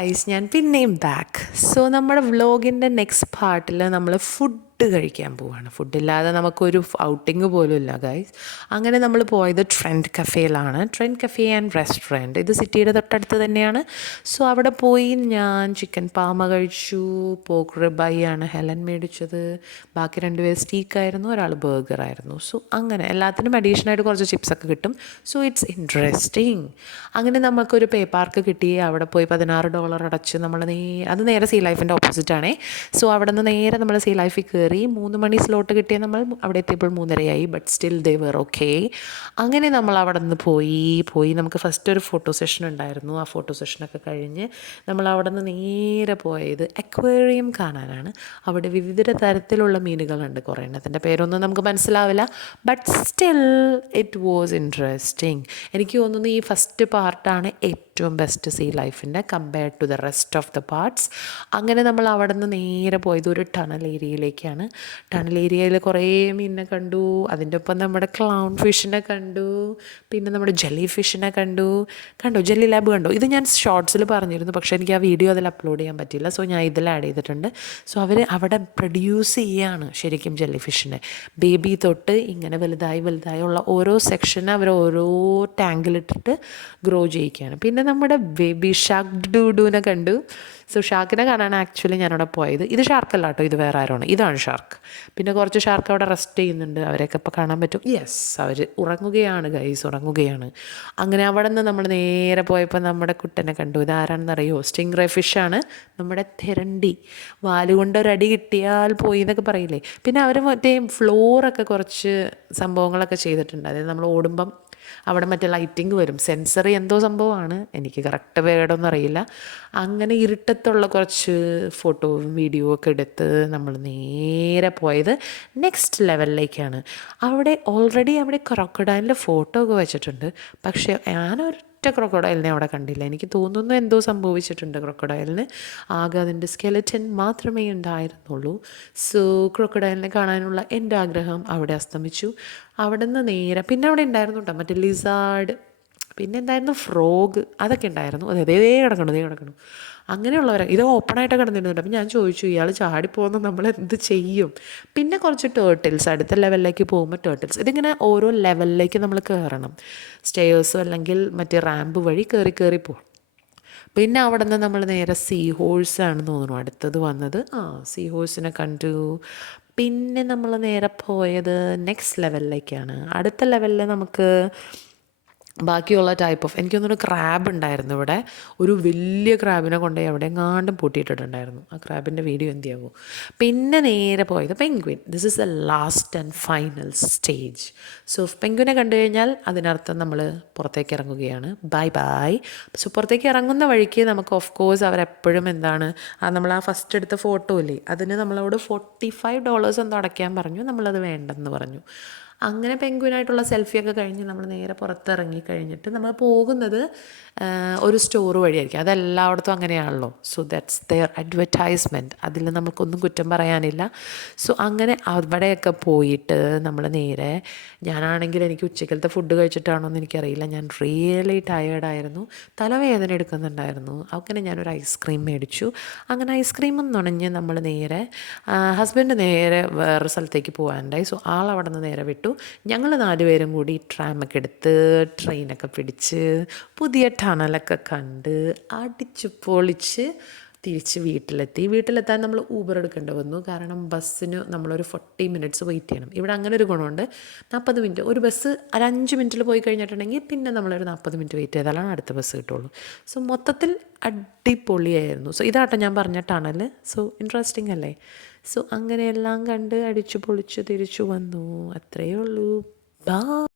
Guys, ഞാൻ പിന്നെയും back. So നമ്മുടെ വ്ളോഗിൻ്റെ നെക്സ്റ്റ് പാർട്ടിൽ നമ്മൾ ഫുഡ് കഴിക്കാൻ പോവാണ്. ഫുഡില്ലാതെ നമുക്കൊരു ഔട്ടിങ് പോലും ഇല്ല ഗൈസ്. അങ്ങനെ നമ്മൾ പോയത് ട്രെൻഡ് കഫേയിലാണ്. ട്രെൻഡ് കഫേ ആൻഡ് റെസ്റ്റോറൻറ്റ്, ഇത് സിറ്റിയുടെ തൊട്ടടുത്ത് തന്നെയാണ്. സോ അവിടെ പോയി ഞാൻ ചിക്കൻ പാമ കഴിച്ചു. പോക്ക് റിബായി ആണ് ഹെലൻ മേടിച്ചത്. ബാക്കി രണ്ടുപേർ സ്റ്റീക്കായിരുന്നു, ഒരാൾ ബർഗറായിരുന്നു. സോ അങ്ങനെ എല്ലാത്തിനും അഡീഷണലായിട്ട് കുറച്ച് ചിപ്സൊക്കെ കിട്ടും. So it's interesting. അങ്ങനെ നമുക്കൊരു പേ പാർക്ക് കിട്ടി. അവിടെ പോയി $16 അടച്ച് നമ്മൾ അത് നേരെ സീ ലൈഫിൻ്റെ ഓപ്പോസിറ്റാണേ. സോ അവിടെ നിന്ന് നേരെ നമ്മൾ സീ ലൈഫിൽ കയറി. 3 മണി സ്ലോട്ട് കിട്ടിയ നമ്മൾ അവിടെ എത്തിയപ്പോൾ 3:30 but still they were okay. അങ്ങനെ നമ്മൾ അവിടെ നിന്ന് പോയി നമുക്ക് ഫസ്റ്റ് ഒരു ഫോട്ടോ സെഷൻ ഉണ്ടായിരുന്നു. ആ ഫോട്ടോ സെഷനൊക്കെ കഴിഞ്ഞ് നമ്മൾ അവിടെ നിന്ന് നേരെ പോയത് അക്വേറിയം കാണാനാണ്. അവിടെ വിവിധ തരത്തിലുള്ള മീനുകളുണ്ട്. കുറേ എണ്ണത്തിൻ്റെ പേരൊന്നും നമുക്ക് മനസ്സിലാവില്ല, but still it was interesting. എനിക്ക് തോന്നുന്നു ഈ ഫസ്റ്റ് പാർട്ടാണ് ഏറ്റവും ബെസ്റ്റ് സീ ലൈഫിൻ്റെ compared to the rest of the parts. അങ്ങനെ നമ്മൾ അവിടെ നിന്ന് നേരെ പോയത് ഒരു ടണൽ ഏരിയയിലേക്കാണ്. ടണൽ ഏരിയയിൽ കുറേ മീനിനെ കണ്ടു. അതിൻ്റെ ഒപ്പം നമ്മുടെ ക്ലൗൺ ഫിഷിനെ കണ്ടു, പിന്നെ നമ്മുടെ ജെല്ലി ഫിഷിനെ കണ്ടു. ജെല്ലി ലാബ് കണ്ടു. ഇത് ഞാൻ ഷോർട്സിൽ പറഞ്ഞിരുന്നു, പക്ഷേ എനിക്ക് ആ വീഡിയോ അതിൽ അപ്ലോഡ് ചെയ്യാൻ പറ്റിയില്ല. സോ ഞാൻ ഇതിൽ ആഡ് ചെയ്തിട്ടുണ്ട്. സോ അവർ അവിടെ പ്രൊഡ്യൂസ് ചെയ്യുകയാണ് ശരിക്കും ജെല്ലി ഫിഷിനെ. ബേബി തൊട്ട് ഇങ്ങനെ വലുതായി ഉള്ള ഓരോ സെക്ഷനെ അവർ ഓരോ ടാങ്കിലിട്ടിട്ട് ഗ്രോ ചെയ്യിക്കുകയാണ്. പിന്നെ നമ്മുടെ ബേബി ഷാർക്ക് ഡൂഡുവിനെ കണ്ടു. സോ ഷാർക്കിനെ കാണാൻ ആക്ച്വലി ഞാനവിടെ പോയത്. ഇത് ഷാർക്കല്ല കേട്ടോ, ഇത് വേറെ ആരാണ്, ഇതാണ് ഷാർക്ക്. പിന്നെ കുറച്ച് ഷാർക്ക് അവിടെ റെസ്റ്റ് ചെയ്യുന്നുണ്ട്. അവരെയൊക്കെ ഇപ്പോൾ കാണാൻ പറ്റും. യെസ്, അവർ ഉറങ്ങുകയാണ് ഗൈസ്, ഉറങ്ങുകയാണ്. അങ്ങനെ അവിടെ നിന്ന് നമ്മൾ നേരെ പോയപ്പോൾ നമ്മുടെ കുട്ടനെ കണ്ടു. ഇതാരാണെന്ന് അറിയോ? സ്റ്റിംഗ് റേ ഫിഷാണ്, നമ്മുടെ തെരണ്ടി. വാലുകൊണ്ട് ഒരടി കിട്ടിയാൽ പോയി എന്നൊക്കെ പറയില്ലേ. പിന്നെ അവർ മറ്റേ ഫ്ലോറൊക്കെ കുറച്ച് സംഭവങ്ങളൊക്കെ ചെയ്തിട്ടുണ്ട്. അതായത് നമ്മൾ ഓടുമ്പം അവിടെ മറ്റേ ലൈറ്റിങ് വരും, സെൻസറി എന്തോ സംഭവമാണ്, എനിക്ക് കറക്റ്റ് വേർഡൊന്നും അറിയില്ല. അങ്ങനെ ഇരുട്ടത്തുള്ള കുറച്ച് ഫോട്ടോയും വീഡിയോ ഒക്കെ എടുത്ത് നമ്മൾ നേരെ പോയത് നെക്സ്റ്റ് ലെവലിലേക്കാണ്. അവിടെ ക്രൊക്കഡൈലിൻ്റെ ഫോട്ടോ ഒക്കെ വെച്ചിട്ടുണ്ട്. പക്ഷേ ഞാനൊരു ക്രൊക്കഡൈലിനെ അവിടെ കണ്ടില്ല. എനിക്ക് തോന്നുന്നു എന്തോ സംഭവിച്ചിട്ടുണ്ട് ക്രൊക്കഡൈലിന്. ആകെ അതിൻ്റെ സ്കെലറ്റൻ മാത്രമേ ഉണ്ടായിരുന്നുള്ളൂ. സോ ക്രൊക്കഡൈലിനെ കാണാനുള്ള എൻ്റെ ആഗ്രഹം അവിടെ അസ്തമിച്ചു. അവിടെ നിന്ന് നേരെ പിന്നെ അവിടെ ഉണ്ടായിരുന്നു കേട്ടോ മറ്റേ ലിസാർഡ്, പിന്നെ എന്തായിരുന്നു ഫ്രോഗ്, അതൊക്കെ ഉണ്ടായിരുന്നു. അതേ കിടക്കണം. അങ്ങനെയുള്ളവരെ ഇത് ഓപ്പണായിട്ട് കിടന്നിരുന്നുണ്ട്. അപ്പം ഞാൻ ചോദിച്ചു, ഇയാൾ ചാടിപ്പോകുന്ന നമ്മൾ എന്ത് ചെയ്യും? പിന്നെ കുറച്ച് ടേർട്ടിൽസ്, അടുത്ത ലെവലിലേക്ക് പോകുമ്പോൾ ടേർട്ടിൽസ്. ഇതിങ്ങനെ ഓരോ ലെവലിലേക്ക് നമ്മൾ കയറണം. സ്റ്റെയേഴ്സോ അല്ലെങ്കിൽ മറ്റേ റാമ്പ് വഴി കയറി പോകും. പിന്നെ അവിടെ നിന്ന് നമ്മൾ നേരെ സീ ഹോഴ്സാണെന്ന് തോന്നുന്നു അടുത്തത് വന്നത്. സീ ഹോഴ്സിനെ കണ്ടു. പിന്നെ നമ്മൾ നേരെ പോയത് നെക്സ്റ്റ് ലെവലിലേക്കാണ്. അടുത്ത ലെവലിൽ നമുക്ക് ബാക്കിയുള്ള ടൈപ്പ് ഓഫ്, എനിക്ക് തോന്നുന്നു ക്രാബ് ഉണ്ടായിരുന്നു ഇവിടെ. ഒരു വലിയ ക്രാബിനെ കൊണ്ടുപോയി അവിടെ എങ്ങാണ്ടും പൂട്ടിയിട്ടിട്ടുണ്ടായിരുന്നു. ആ ക്രാബിൻ്റെ വീഡിയോ എന്തിയാവും. പിന്നെ നേരെ പോയത് penguin. This is the last and final stage. So പെൻഗ്വിനെ കണ്ടു കഴിഞ്ഞാൽ അതിനർത്ഥം നമ്മൾ പുറത്തേക്ക് ഇറങ്ങുകയാണ്. ബൈ. സോ പുറത്തേക്ക് ഇറങ്ങുന്ന വഴിക്ക് നമുക്ക് ഓഫ് കോഴ്സ് അവരെപ്പോഴും എന്താണ്, നമ്മൾ ആ ഫസ്റ്റ് എടുത്ത ഫോട്ടോ ഇല്ലേ, അതിന് നമ്മളോട് $45 എന്തോ അടയ്ക്കാൻ പറഞ്ഞു. നമ്മളത് വേണ്ടെന്ന് പറഞ്ഞു. അങ്ങനെ പെൻഗ്വിനായിട്ടുള്ള സെൽഫിയൊക്കെ കഴിഞ്ഞ് നമ്മൾ നേരെ പുറത്തിറങ്ങി കഴിഞ്ഞിട്ട് നമ്മൾ പോകുന്നത് ഒരു സ്റ്റോർ വഴിയായിരിക്കും. അതെല്ലായിടത്തും അങ്ങനെയാണല്ലോ. So that's their advertisement. അതിൽ നമുക്കൊന്നും കുറ്റം പറയാനില്ല. സോ അങ്ങനെ അവിടെയൊക്കെ പോയിട്ട് നമ്മൾ നേരെ, ഞാനാണെങ്കിൽ എനിക്ക് ഉച്ചക്കലത്തെ ഫുഡ് കഴിച്ചിട്ടാണോ എന്ന് എനിക്കറിയില്ല, ഞാൻ റിയലി ടയേർഡായിരുന്നു, തലവേദന എടുക്കുന്നുണ്ടായിരുന്നു. അങ്ങനെ ഞാനൊരു ഐസ്ക്രീം മേടിച്ചു. അങ്ങനെ ഐസ്ക്രീമും നുണഞ്ഞ് നമ്മൾ നേരെ ഹസ്ബൻഡ് നേരെ വേറൊരു സ്ഥലത്തേക്ക് പോകാനുണ്ടായി. സോ ആളവിടെ നിന്ന് നേരെ വിട്ടു. ഞങ്ങൾ 4 പേരും കൂടി ട്രാമൊക്കെ എടുത്ത് ട്രെയിനൊക്കെ പിടിച്ച് പുതിയ ടണലൊക്കെ കണ്ട് അടിച്ച് പൊളിച്ച് തിരിച്ച് വീട്ടിലെത്താൻ നമ്മൾ ഊബർ എടുക്കേണ്ടി വന്നു. കാരണം ബസ്സിന് നമ്മളൊരു 40 മിനിറ്റ്സ് വെയിറ്റ് ചെയ്യണം. ഇവിടെ അങ്ങനെ ഒരു ഗുണമുണ്ട്, 40 മിനിറ്റ്. ഒരു ബസ് ഒരു 5 മിനിറ്റിൽ പോയി കഴിഞ്ഞിട്ടുണ്ടെങ്കിൽ പിന്നെ നമ്മളൊരു 40 മിനിറ്റ് വെയിറ്റ് ചെയ്താലാണ് അടുത്ത ബസ് കിട്ടുള്ളൂ. സോ മൊത്തത്തിൽ അടിപൊളിയായിരുന്നു. സോ ഇതാട്ടോ ഞാൻ പറഞ്ഞ ടണൽ. സോ ഇൻട്രസ്റ്റിംഗ് അല്ലേ? സോ അങ്ങനെയെല്ലാം കണ്ട് അടിച്ചു പൊളിച്ച് തിരിച്ചു വന്നു. അത്രയേ ഉള്ളൂ. ബൈ.